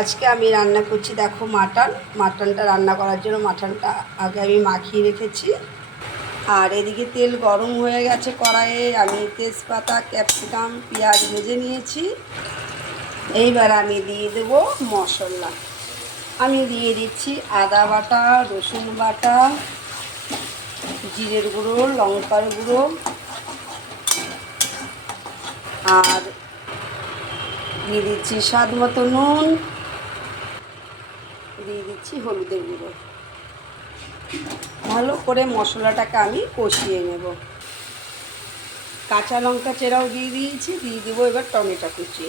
আজকে আমি রান্না করছি, দেখো মাটনটা রান্না করার জন্য মাটনটা আগে আমি মাখিয়ে রেখেছি। আর এদিকে তেল গরম হয়ে গেছে কড়াইয়ে, আমি তেজপাতা, ক্যাপসিকাম, পেঁয়াজ ভেজে নিয়েছি। এইবার আমি দিয়ে দেব মশলা। আমি দিয়ে দিচ্ছি আদা বাটা, রসুন বাটা, জিরের গুঁড়ো, লঙ্কার গুঁড়ো, আর দিয়ে দিচ্ছি স্বাদ মতো নুন, দিয়ে দিচ্ছি হলুদের গুঁড়ো। ভালো করে মশলাটাকে আমি কষিয়ে নেব। কাঁচা লঙ্কা চেরাও দিয়ে দিয়েছি, দিয়ে দেবো এবার টমেটো কুচি।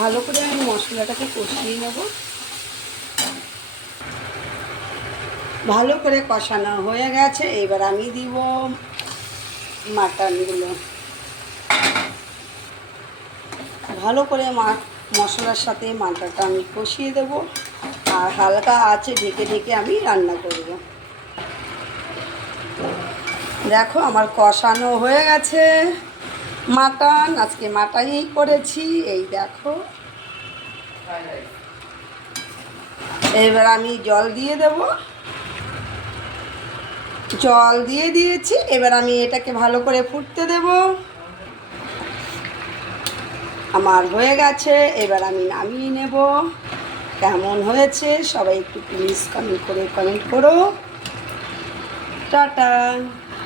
ভালো করে আমি মশলাটাকে কষিয়ে নেব। ভালো করে কষানো হয়ে গেছে, এবার আমি দিব মাটনগুলো। ভালো করে মশলার সাথে মাটনটা আমি কষিয়ে দেব, আর হালকা আঁচে ঢেকে ঢেকে আমি রান্না করব। দেখো আমার কষানো হয়ে গেছে মাটন, আজকে মাটনই করেছি। এই দেখো, এবার আমি জল দিয়ে দেব। জল দিয়ে দিয়েছি, এবার আমি এটাকে ভালো করে ফুটতে দেব। আমার হয়ে গেছে, এবার আমি নামিয়ে নেব। কেমন হয়েছে সবাই একটু প্লিজ কমেন্ট করো। টাটা।